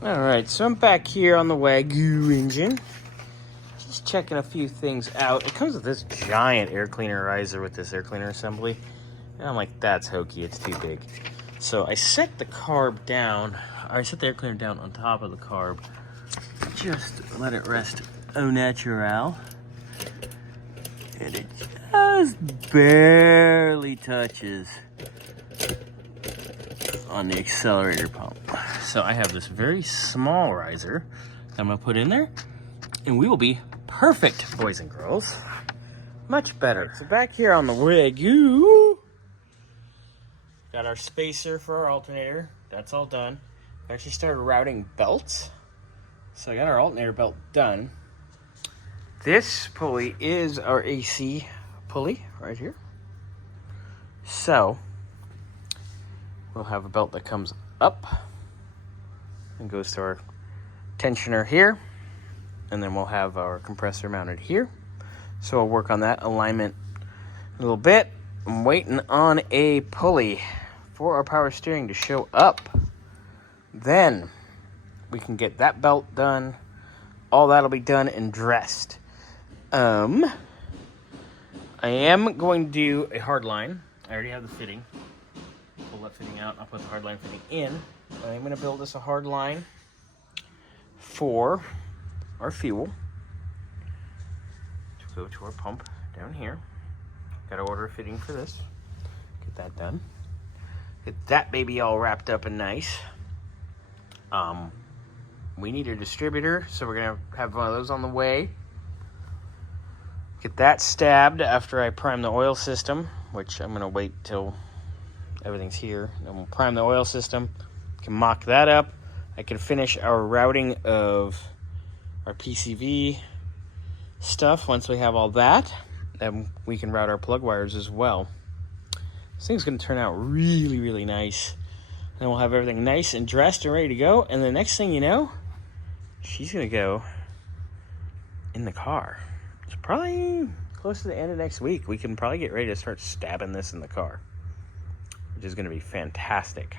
Alright, so I'm back here on the Wagyu engine. Just checking a few things out. It comes with this giant air cleaner riser with this air cleaner assembly. And I'm like, that's hokey, it's too big. So I set the carb down, or I set the air cleaner down on top of the carb. Just let it rest au natural. And it just barely touches on the accelerator pump. So I have this very small riser that I'm gonna put in there, and we will be perfect, boys and girls. Much better. So back here on the Wagyu, got our spacer for our alternator. That's all done. I actually started routing belts. So I got our alternator belt done. This pulley is our AC pulley right here. So we'll have a belt that comes up and goes to our tensioner here. And then we'll have our compressor mounted here. So I'll work on that alignment a little bit. I'm waiting on a pulley for our power steering to show up. Then we can get that belt done. All that'll be done and dressed. I am going to do a hard line. I already have the fitting. Pull that fitting out. I'll put the hard line fitting in. I'm going to build us a hard line for our fuel to go to our pump down here. Got to order a fitting for this. Get that done. Get that baby all wrapped up and nice. We need a distributor, so we're going to have one of those on the way. Get that stabbed after I prime the oil system, which I'm going to wait till everything's here. Then we'll prime the oil system. Can mock that up. I can finish our routing of our PCV stuff. Once we have all that, then we can route our plug wires as well. This thing's going to turn out really, really nice. And we'll have everything nice and dressed and ready to go. And the next thing you know, she's going to go in the car. So probably close to the end of next week, we can probably get ready to start stabbing this in the car, which is going to be fantastic.